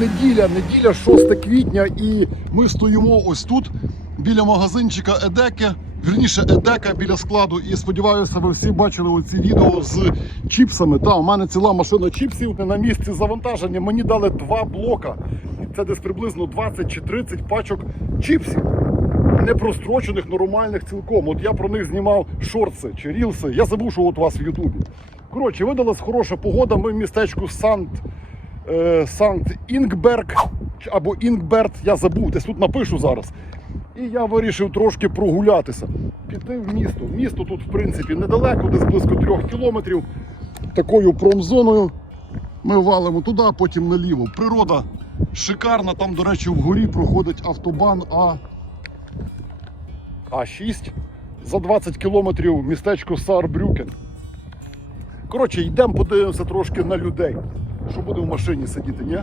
неділя, неділя 6 квітня, і ми стоїмо ось тут, біля магазинчика Едеки. Вірніше, Едека біля складу. І сподіваюся, ви всі бачили оці відео з чіпсами. Та, у мене ціла машина чіпсів на місці завантаження. Мені дали два блока. Це десь приблизно 20 чи 30 пачок чіпсів. Непрострочених, нормальних цілком. От я про них знімав шорти чи рілси. Я забув, що от вас в Ютубі. Коротше, видалась хороша погода. Ми в містечку Санкт е, Санкт Інгберг або Інгберт, я забув, десь тут напишу зараз. І я вирішив трошки прогулятися, піти в місто. Місто тут, в принципі, недалеко, десь близько трьох кілометрів. Такою промзоною. Ми валимо туди, потім наліво. Природа шикарна. Там, до речі, вгорі проходить автобан А. А6 за 20 кілометрів містечко Саарбрюкен. Коротше, йдемо, подивимося трошки на людей. Що буде в машині сидіти, ні?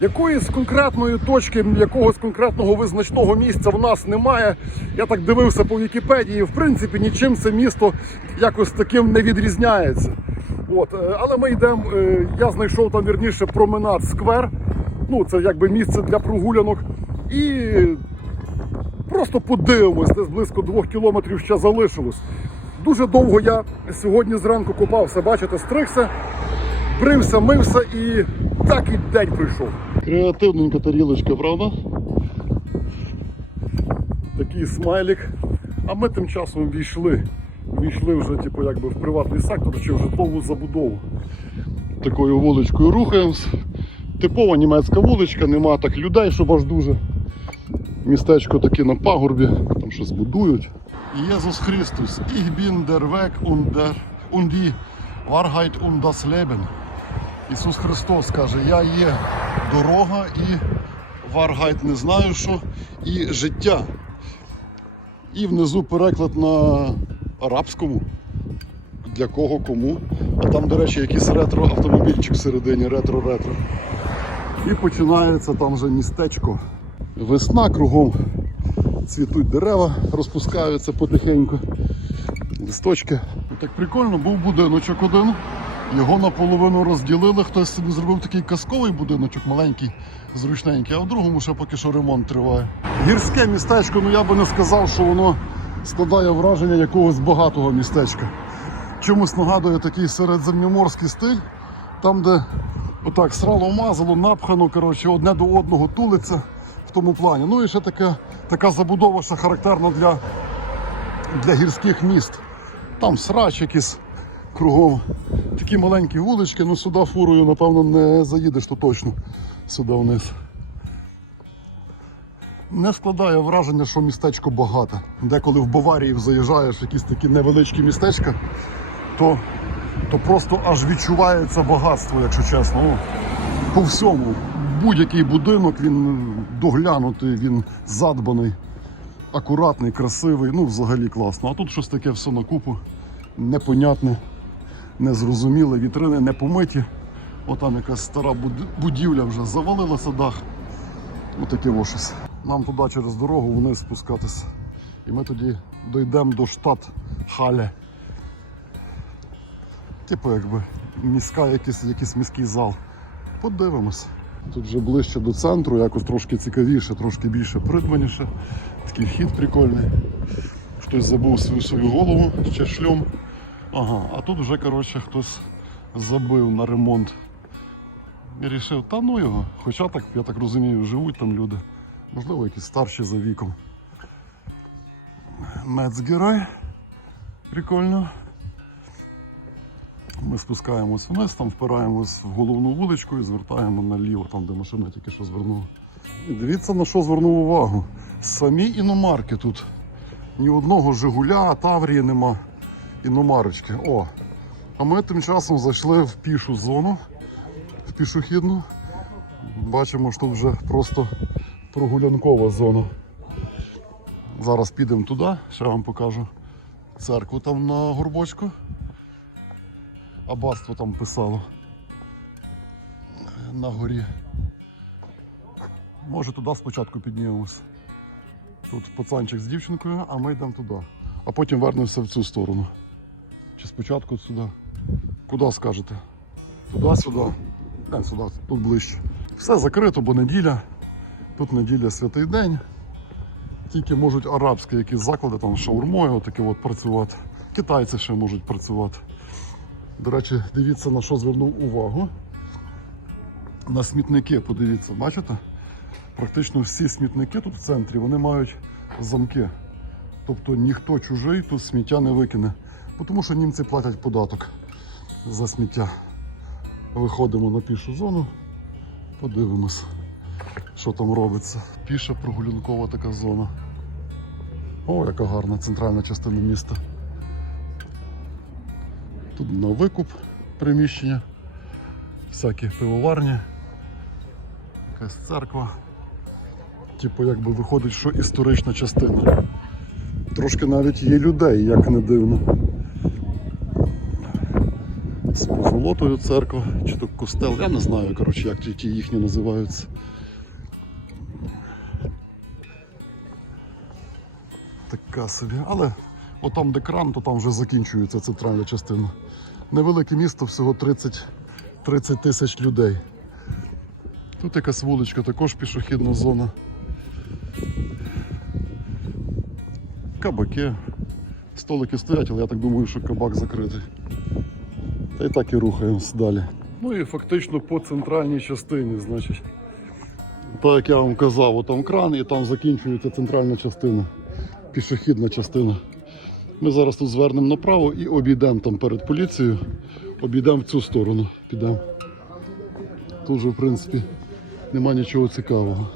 Якоїсь конкретної точки, якогось конкретного визначного місця в нас немає. Я так дивився по Вікіпедії. В принципі, нічим це місто якось таким не відрізняється. От, е, але ми йдемо. е, Я знайшов там вірніше променад сквер. Ну, це якби місце для прогулянок. І просто подивимось, десь близько двох кілометрів ще залишилось. Дуже довго я сьогодні зранку купався, бачите, стригся, брився, мився і так і день прийшов. Креативненька тарілочка, правда? Такий смайлик. А ми тим часом війшли. Війшли вже типу, якби в приватний сектор чи в житлову забудову. Такою вуличкою рухаємось. Типова німецька вуличка, нема так людей, щоб аж дуже. Містечко таке на пагорбі, там щось будують. Єсус Христос, ich bin der Weg und, der, und die Wahrheit und das Leben. Ісус Христос каже, я є дорога і Варгайт не знаю що, і життя. І внизу переклад на арабському. Для кого, кому. А там, до речі, якийсь ретро-автомобільчик всередині, ретро-ретро. І починається там вже містечко. Весна кругом цвітуть дерева, розпускаються потихеньку. Листочки. Так прикольно, був будиночок один. Його наполовину розділили. Хтось зробив такий казковий будиночок, маленький, зручненький, а в другому ще поки що ремонт триває. Гірське містечко, ну я би не сказав, що воно складає враження якогось багатого містечка. Чомусь нагадує такий середземноморський стиль, там, де отак срало мазало, напхано, коротше, одне до одного тулиться в тому плані. Ну і ще така, така забудова, що характерна для, для гірських міст. Там срач якийсь кругом. Такі маленькі вулички, ну сюди фурою, напевно, не заїдеш, то точно сюди вниз. Не складає враження, що містечко багате. Деколи в Баварії заїжджаєш в якісь такі невеличкі містечка, то, то просто аж відчувається багатство, якщо чесно. Ну, по всьому. Будь-який будинок, він доглянутий, він задбаний, акуратний, красивий, ну взагалі класно. А тут щось таке все на купу, непонятне, незрозуміле, вітрини не помиті. Отам якась стара будівля вже завалилася дах. Отаке во щось. Нам туди через дорогу вниз спускатися. І ми тоді дійдемо до штат Хале. Типу якби міська якийсь, якийсь міський зал. Подивимось. Тут вже ближче до центру, якось трошки цікавіше, трошки більше придбаніше. Такий вхід прикольний. Хтось забув свою свою голову ще шльом. Ага, а тут вже коротше, хтось забив на ремонт. І рішив, та ну його. Хоча так, я так розумію, живуть там люди. Можливо, якісь старші за віком. Мецгерай. Прикольно. Ми спускаємось вниз, там впираємось в головну вуличку і звертаємо наліво, там де машина тільки що звернула. І дивіться на що звернув увагу. Самі іномарки тут. Ні одного Жигуля, Таврії нема. Іномарочки. О! А ми тим часом зайшли в пішу зону, в пішохідну. Бачимо, що тут вже просто прогулянкова зона. Зараз підемо туди, ще вам покажу церкву там на горбочку. Аббатство там писало на горі. Може туди спочатку піднімемось. Тут пацанчик з дівчинкою, а ми йдемо туди. А потім вернемося в цю сторону. Чи спочатку сюди? Куди скажете? Туди-сюди. Не, сюди, тут ближче. Все закрито, бо неділя. Тут неділя святий день. Тільки можуть арабські якісь заклади, там шаурмою таке от працювати. Китайці ще можуть працювати. До речі, дивіться на що звернув увагу. На смітники, подивіться, бачите? Практично всі смітники тут в центрі вони мають замки. Тобто ніхто чужий тут сміття не викине. Тому що німці платять податок за сміття. Виходимо на пішу зону, подивимось, що там робиться. Піша прогулянкова така зона. О, яка гарна центральна частина міста. Тут на викуп приміщення, всякі пивоварні, якась церква. Типу, якби виходить, що історична частина. Трошки навіть є людей, як не дивно. З позолотою церква, чи то костел, я не знаю, коротше, як ті- їхні називаються. Така собі. Але отам, де кран, то там вже закінчується центральна частина. Невелике місто, всього 30, 30 тисяч людей. Тут якась вуличка, також пішохідна зона. Кабаки. Столики стоять, але я так думаю, що кабак закритий. Та й так і рухаємось далі. Ну і фактично по центральній частині, значить. Так як я вам казав, отам кран і там закінчується центральна частина, пішохідна частина. Ми зараз тут звернемо направо і обійдемо там перед поліцією, обійдемо в цю сторону, підемо. Тут же, в принципі, нема нічого цікавого.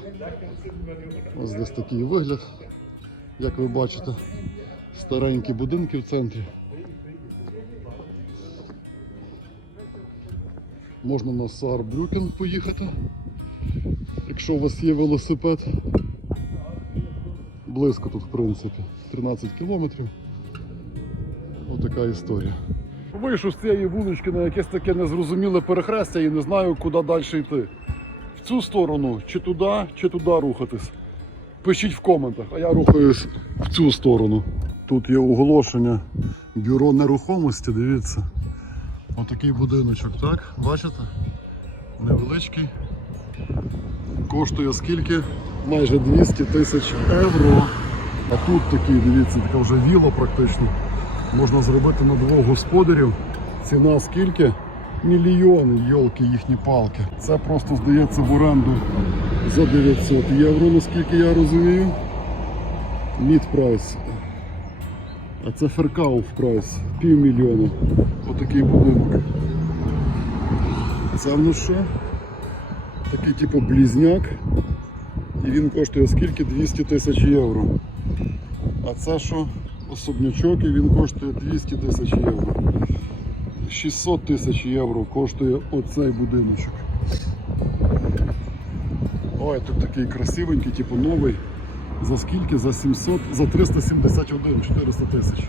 Ось десь такий вигляд, як ви бачите, старенькі будинки в центрі. Можна на Саарбрюкен поїхати, якщо у вас є велосипед. Близько тут, в принципі, 13 кілометрів. Отака історія. Вийшов з цієї вулички на якесь таке незрозуміле перехрестя і не знаю, куди далі йти. В цю сторону, чи туди, чи туди рухатись. Пишіть в коментах, а я рухаюсь в цю сторону. Тут є оголошення бюро нерухомості, дивіться. Отакий будиночок, так? Бачите? Невеличкий. Коштує скільки? Майже 200 тисяч євро. А тут такий, дивіться, така вже віла практично. Можна зробити на двох господарів. Ціна скільки? Мільйони, йолки, їхні палки. Це просто здається в оренду за 900 євро, наскільки я розумію. Мід прайс. А це феркауф прайс. Півмільйона. Отакий будинок. Це в що? Такий типу близняк. І він коштує скільки? 200 тисяч євро. А це що? Особнячок і він коштує 200 тисяч євро. 600 тисяч євро коштує оцей будиночок. Ой, тут такий красивенький, типу новий. За скільки? За 700, за 371, 400 тисяч.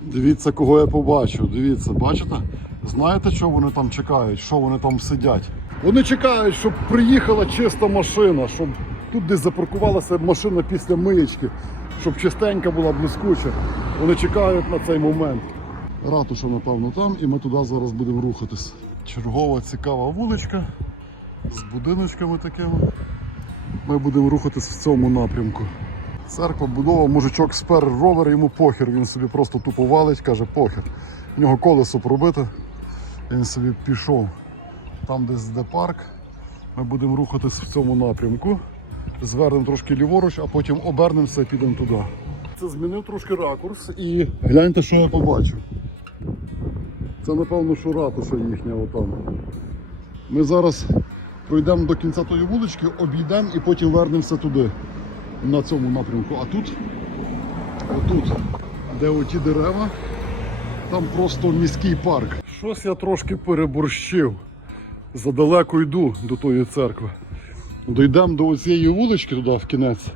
Дивіться, кого я побачив. Дивіться, бачите? Знаєте, що вони там чекають? Що вони там сидять? Вони чекають, щоб приїхала чиста машина, щоб тут десь запаркувалася машина після миєчки, щоб чистенька була блискуча. Вони чекають на цей момент. Ратуша, напевно, там, і ми туди зараз будемо рухатись. Чергова цікава вуличка з будиночками такими. Ми будемо рухатись в цьому напрямку. Церква, будова, мужичок спер ровер, йому похер, він собі просто тупо валить, каже похер. В нього колесо пробите, він собі пішов. Там десь де парк. Ми будемо рухатись в цьому напрямку. Звернемо трошки ліворуч, а потім обернемося і підемо туди. Це змінив трошки ракурс і гляньте, що я побачив. Це напевно, що ратуша їхня отам. Ми зараз пройдемо до кінця тої вулички, обійдемо і потім вернемося туди, на цьому напрямку. А тут, отут, де оті дерева, там просто міський парк. Щось я трошки переборщив. Задалеко йду до тої церкви. Дійдемо до цієї вулички туди в кінець.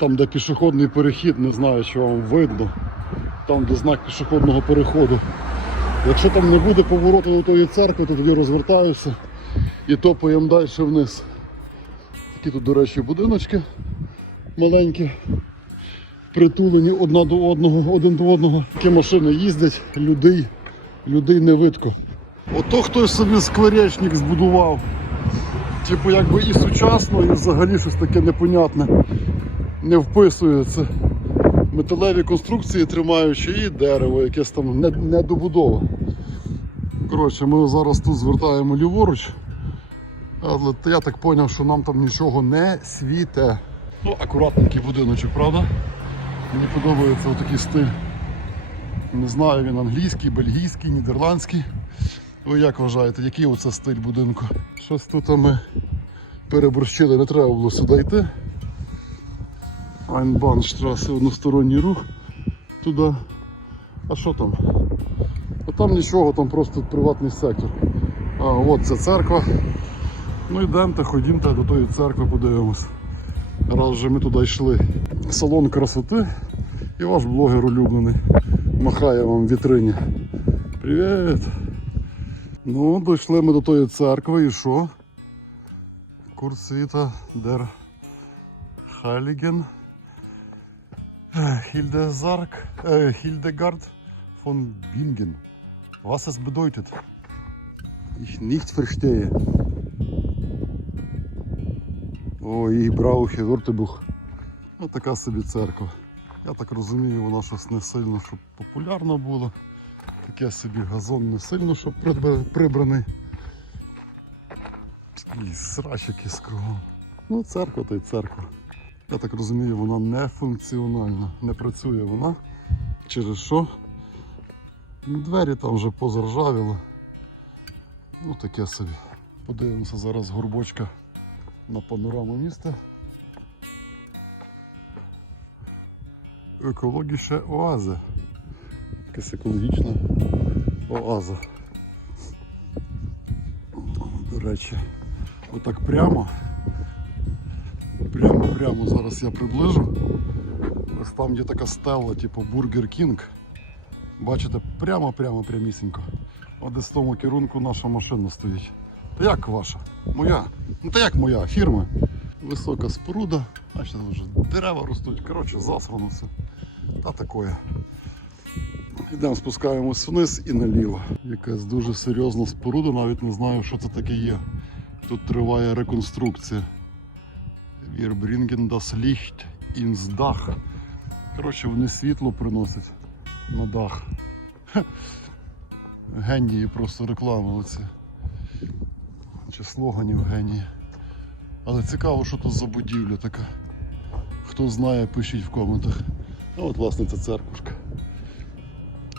Там, де пішохідний перехід, не знаю, чи вам видно. Там, де знак пішохідного переходу. Якщо там не буде повороту до тої церкви, то тоді розвертаюся і топаємо далі вниз. Такі тут, до речі, будиночки маленькі, притулені одна до одного, один до одного. Такі машини їздять, людей, людей не видко. Ото хтось собі скворечник збудував. Типу якби і сучасно, і взагалі щось таке непонятне. Не вписується. Металеві конструкції тримаючи і дерево, якесь там не- недобудова. Коротше, ми зараз тут звертаємо ліворуч. Але я так зрозумів, що нам там нічого не світе. Ну, акуратненький будиночок, правда? Мені подобається отакий стиль. Не знаю, він англійський, бельгійський, нідерландський. Ви як вважаєте, який оце стиль будинку? Щось тут ми переборщили, не треба було сюди йти. Айнбанштраси, односторонній рух туди. А що там? А там нічого, там просто приватний сектор. А от ця церква. Ну йдемте, ходімте до тої церкви, подивимось. Раз вже ми туди йшли. Салон красоти і ваш блогер улюблений. Махає вам в вітрині. Привіт! Ну, дійшли ми до тої церкви і що? Курсвіта дер Хайліген. Хільдезарк, äh, Hildegard von Bingen. Was es bedeutet? Ich nicht verstehe. О, і Браухе Вортебух. Ось така собі церква. Я так розумію, вона щось не сильно, щоб популярна була. Таке собі газон не сильно, щоб прибраний. І срач якийсь кругом. Ну, церква та й церква. Я так розумію, вона не функціональна. Не працює вона. Через що? Ну, Двері там вже позаржавіли. Ну таке собі. Подивимося зараз горбочка на панораму міста. Екологічна оаза. Якась екологічна оаза. До речі, отак прямо. Прямо прямо зараз я приближу. Ось там є така стела, типу Бургер Кінг. Бачите, прямо прямо прямісінько. От десь в тому керунку наша машина стоїть. Та як ваша? Моя. Ну та як моя, фірма. Висока споруда, бачите, вже дерева ростуть. Коротше, засрано все. Та такое. Йдемо спускаємось вниз і наліво. Якась дуже серйозна споруда, навіть не знаю, що це таке є. Тут триває реконструкція. Wir bringen das Licht ins Dach. Коротше, вони світло приносять на дах. Генії просто реклама оці. Чи слоганів генії. Але цікаво, що тут за будівля така. Хто знає, пишіть в коментах. А от власне ця церквушка.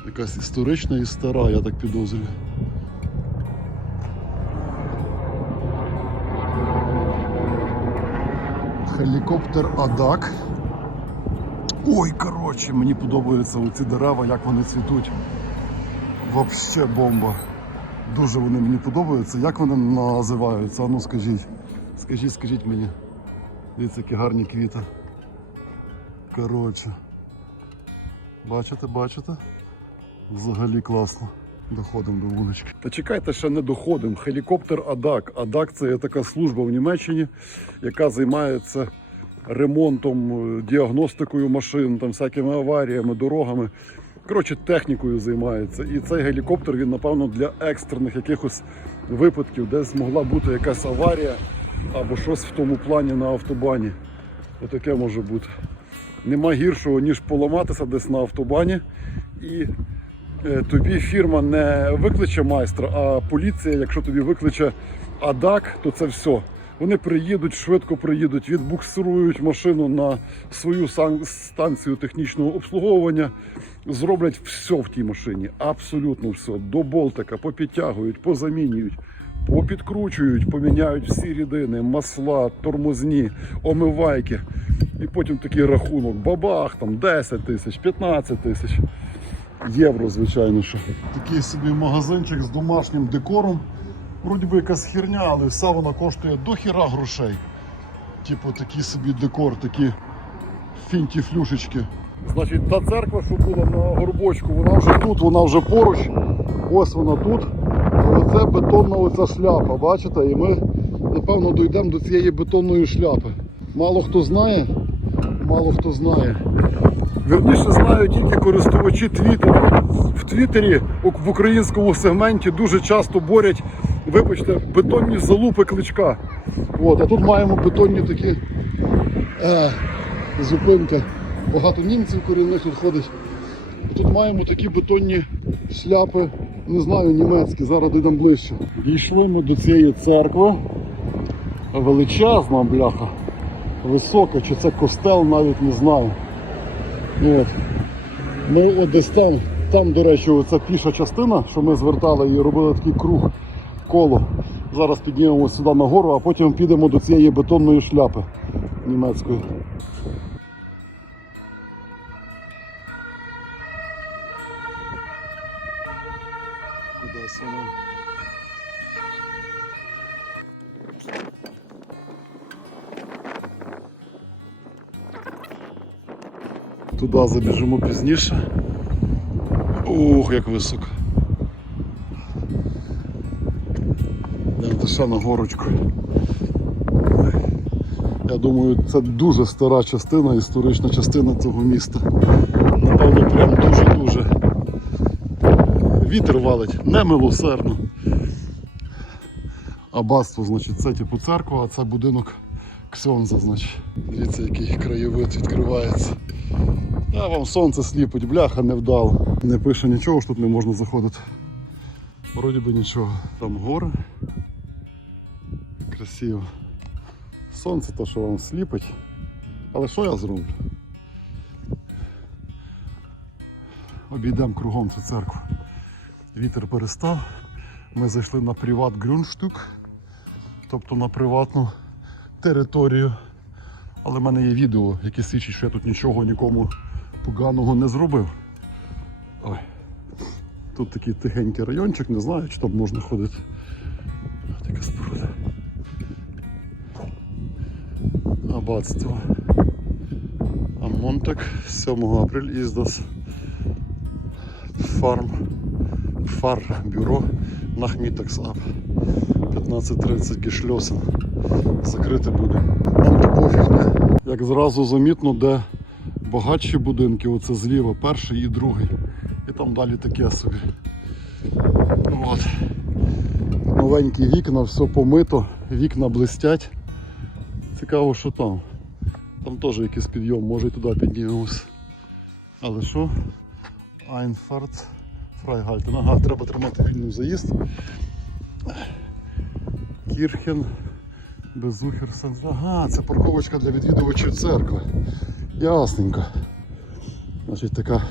Якась історична і стара, я так підозрюю. Хелікоптер Адак. Ой, коротше, мені подобаються оці дерева, як вони цвітуть. Вообще бомба. Дуже вони мені подобаються. Як вони називаються? А ну скажіть. Скажіть, скажіть мені. Дивіться, які гарні квіти. Коротше. Бачите, бачите? Взагалі класно. Доходимо до вулички. Та чекайте, ще не доходимо. Хелікоптер АДАК. АДАК це є така служба в Німеччині, яка займається ремонтом, е, діагностикою машин, там всякими аваріями, дорогами. Коротше, технікою займається. І цей гелікоптер він, напевно, для екстрених якихось випадків, де змогла бути якась аварія або щось в тому плані на автобані. Отаке може бути. Нема гіршого, ніж поламатися десь на автобані. І е, тобі фірма не викличе майстра, а поліція, якщо тобі викличе АДАК, то це все. Вони приїдуть, швидко приїдуть, відбуксирують машину на свою станцію технічного обслуговування, зроблять все в тій машині, абсолютно все. До болтика попідтягують, позамінюють, попідкручують, поміняють всі рідини, масла, тормозні, омивайки. І потім такий рахунок, бабах, там 10 тисяч, 15 тисяч євро, звичайно. що. Такий собі магазинчик з домашнім декором. Вроді би якась херня, але все вона коштує до хіра грошей. Типу такий собі декор, такі фінті флюшечки. Значить, та церква, що була на горбочку, вона вже тут, вона вже поруч. Ось вона тут. Але це бетонна оця шляпа, бачите? І ми напевно дійдемо до цієї бетонної шляпи. Мало хто знає, мало хто знає. Вірніше знаю тільки користувачі Твіттера. В Твіттері в українському сегменті дуже часто борять вибачте, бетонні залупи кличка. От, а тут маємо бетонні такі е, зупинки. Багато німців корінних тут ходить. Тут маємо такі бетонні шляпи, не знаю, німецькі, зараз дійдемо ближче. Дійшли ми до цієї церкви. Величезна бляха, висока, чи це костел, навіть не знаю. От. Ми от десь там, там, до речі, оця піша частина, що ми звертали і робили такий круг коло. Зараз піднімемося сюди нагору, а потім підемо до цієї бетонної шляпи німецької. Туди забіжимо пізніше. Ух, як високо. Йдемо на горочку. Я думаю, це дуже стара частина, історична частина цього міста. Напевно, прям дуже-дуже. Вітер валить, немилосердно. Аббатство, значить, це типу церква, а це будинок Ксьонза, значить. Дивіться, який краєвид відкривається. А вам сонце сліпить, бляха невдало. Не пише нічого, що тут не можна заходити. Вроді би нічого. Там гори. Красиво. Сонце то, що вам сліпить. Але що я зроблю? Обійдемо кругом цю церкву. Вітер перестав. Ми зайшли на приват ґрюнштук, тобто на приватну територію. Але в мене є відео, яке свідчить, що я тут нічого нікому поганого не зробив. Ой. Тут такий тихенький райончик, не знаю, чи там можна ходити. А Монтак 7 апреля іздас. Фарм. Фар бюро Нахмітаксап. 15.30 Гешльосен. Закрите буде. Нам пофіг не. Як зразу замітно, де багатші будинки, оце зліва, перший і другий. І там далі таке собі. От. Новенькі вікна, все помито, вікна блистять. Цікаво, що там. Там теж якийсь підйом, може і туди піднімемось. Але що? Айнфарт, Фрайгальтен. Ага, треба тримати вільний заїзд. Кірхен, Безухер. Ага, це парковочка для відвідувачів церкви. Ясненько. Значить така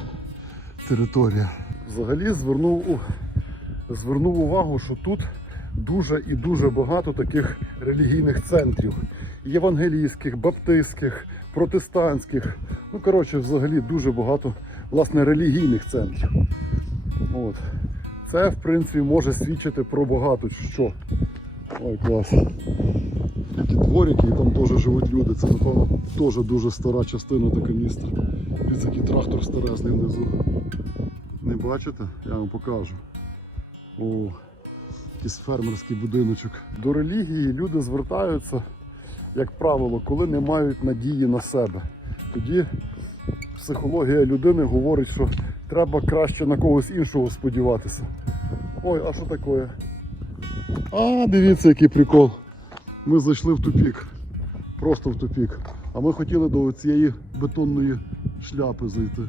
територія. Взагалі звернув, звернув увагу, що тут дуже і дуже багато таких релігійних центрів. Євангелійських, баптистських, протестантських. Ну, коротше, взагалі дуже багато власне релігійних центрів. От. Це, в принципі, може свідчити про багато що. Ой, клас. Такі дворики, і там теж живуть люди. Це, напевно, теж дуже стара частина таке міста. Ось який трактор старезний внизу. Не бачите? Я вам покажу. О, якийсь фермерський будиночок. До релігії люди звертаються, як правило, коли не мають надії на себе. Тоді психологія людини говорить, що треба краще на когось іншого сподіватися. Ой, а що таке? А, дивіться, який прикол. Ми зайшли в тупік. Просто в тупік. А ми хотіли до цієї бетонної шляпи зайти.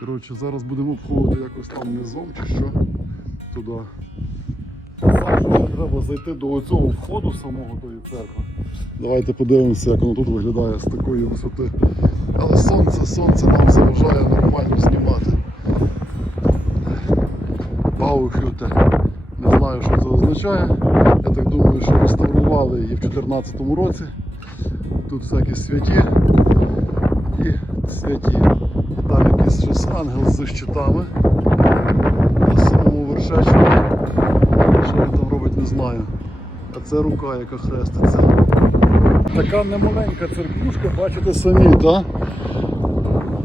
Коротше, зараз будемо обходити якось там низом чи що. Туди. Саме треба зайти до цього входу самого тої церкви. Давайте подивимося, як воно тут виглядає з такої висоти. Але сонце, сонце нам заважає нормально знімати. Бауфюте. Не знаю, що це означає. Я так думаю, що реставрували її в 2014 році. Тут всякі святі і святі. І там якийсь щось ангел з щитами. На самому вершечку. Що він там робить, не знаю. А це рука, яка хреститься. Така немаленька церквушка, бачите самі, так?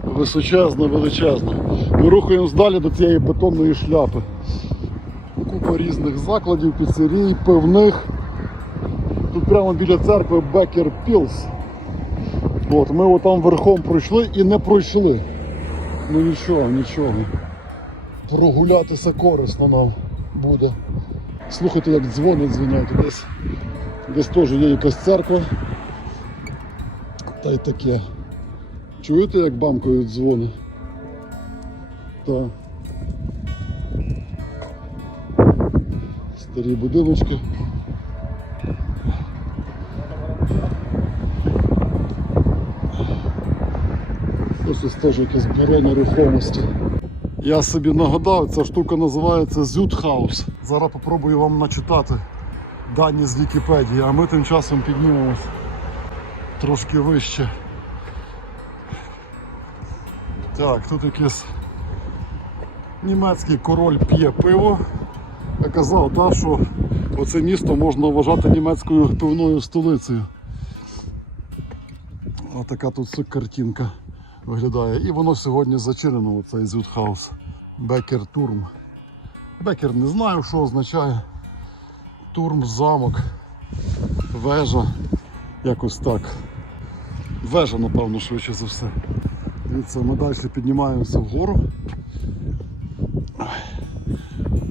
Височезна, величезна. Ми рухаємось далі до цієї бетонної шляпи. Купа різних закладів, піцерій, пивних. Тут прямо біля церкви Бекер Пілс. От, ми отам верхом пройшли і не пройшли. Ну нічого, нічого. Прогулятися корисно нам буде. Слухайте, як дзвони дзвонять. Десь, десь теж є якась церква. Та й таке. Чуєте, як бамкають дзвони? Так. Старі будиночки. Ось ось теж якесь бюро нерухомості. Я собі нагадав, ця штука називається Зютхаус. Зараз попробую вам начитати дані з Вікіпедії, а ми тим часом піднімемось трошки вище. Так, тут якийсь німецький король п'є пиво. Я казав, да, що оце місто можна вважати німецькою пивною столицею. Отака тут картинка виглядає. І воно сьогодні зачинено, оцей зютхаус. Бекер Турм. Бекер не знаю, що означає. Турм, замок, вежа. Якось так. Вежа, напевно, швидше за все. Дивіться, ми далі піднімаємося вгору.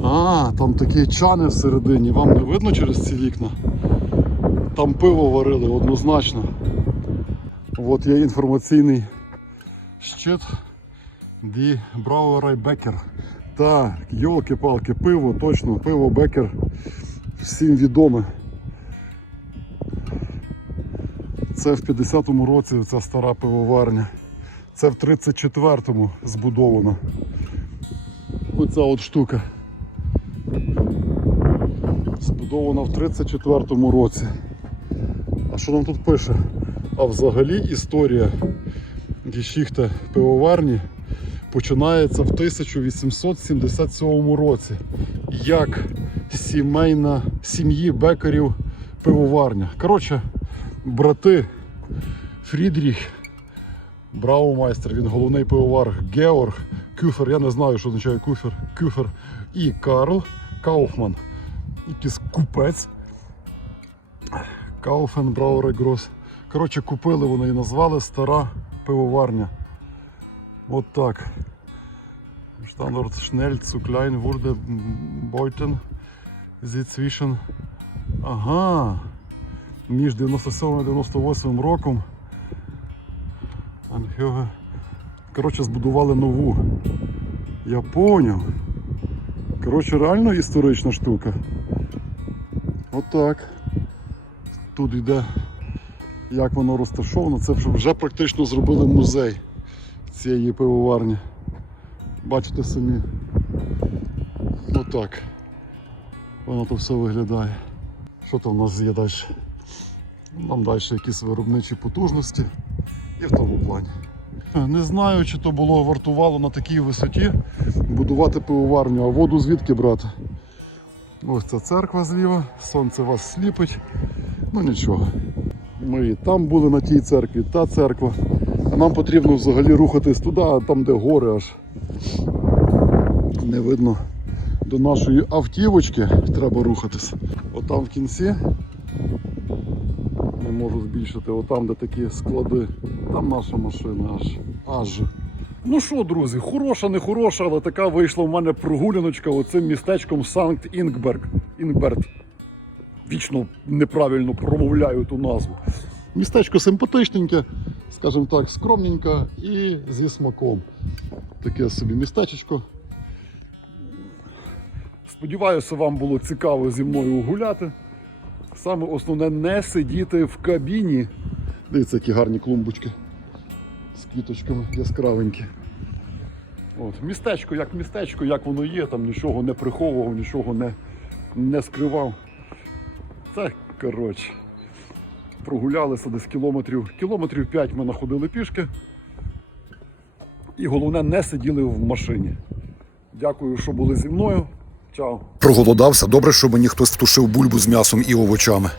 А, там такі чани всередині, вам не видно через ці вікна. Там пиво варили однозначно. От є інформаційний щит Ді Брауерай Бекер. Так, йолки-палки, пиво, точно, пиво Бекер всім відоме. Це в 50-му році ця стара пивоварня. Це в 34-му збудовано. Оця от штука. Збудована в 34-му році. А що нам тут пише? А взагалі історія Гішіхта пивоварні починається в 1877 році як сімейна сім'ї бекерів пивоварня. Коротше, брати Фрідріх Браумайстер, він головний пивовар Георг Кюфер, я не знаю, що означає кюфер, кюфер і Карл Кауфман, якийсь купець. Кауфен Брауер Грос. Коротше, купили вони і назвали стара пивоварня. От так. Standort schnell zu klein wurde Beuten sie zwischen Ага. Між 97 і 98 роком. Анхеге. Коротше, збудували нову. Я поняв. Коротше, реально історична штука. Отак. Тут йде, як воно розташовано. Це вже- практично зробили музей цієї пивоварні. Бачите самі. Отак. Воно то все виглядає. Що там в нас є далі? Там далі якісь виробничі потужності і в тому плані. Не знаю, чи то було вартувало на такій висоті будувати пивоварню, а воду звідки брати. Ось ця церква зліва, сонце вас сліпить. Ну нічого. Ми і там були на тій церкві, та церква. А нам потрібно взагалі рухатись туди, там де гори аж не видно. До нашої автівочки треба рухатись. Отам в кінці не можу збільшити, отам, де такі склади, там наша машина аж. аж. Ну що, друзі, хороша, не хороша, але така вийшла в мене прогуляночка оцим містечком Санкт Інгберг. Інгберт. Вічно неправильно промовляю ту назву. Містечко симпатичненьке, скажімо так, скромненьке і зі смаком. Таке собі містечечко. Сподіваюся, вам було цікаво зі мною гуляти. Саме основне не сидіти в кабіні. Дивіться, які гарні клумбочки з квіточками яскравенькі. От, містечко як містечко, як воно є, там нічого не приховував, нічого не, не скривав. Це коротше. Прогулялися десь кілометрів. Кілометрів 5 ми находили пішки. І головне, не сиділи в машині. Дякую, що були зі мною. Чао. Проголодався. Добре, що мені хтось втушив бульбу з м'ясом і овочами.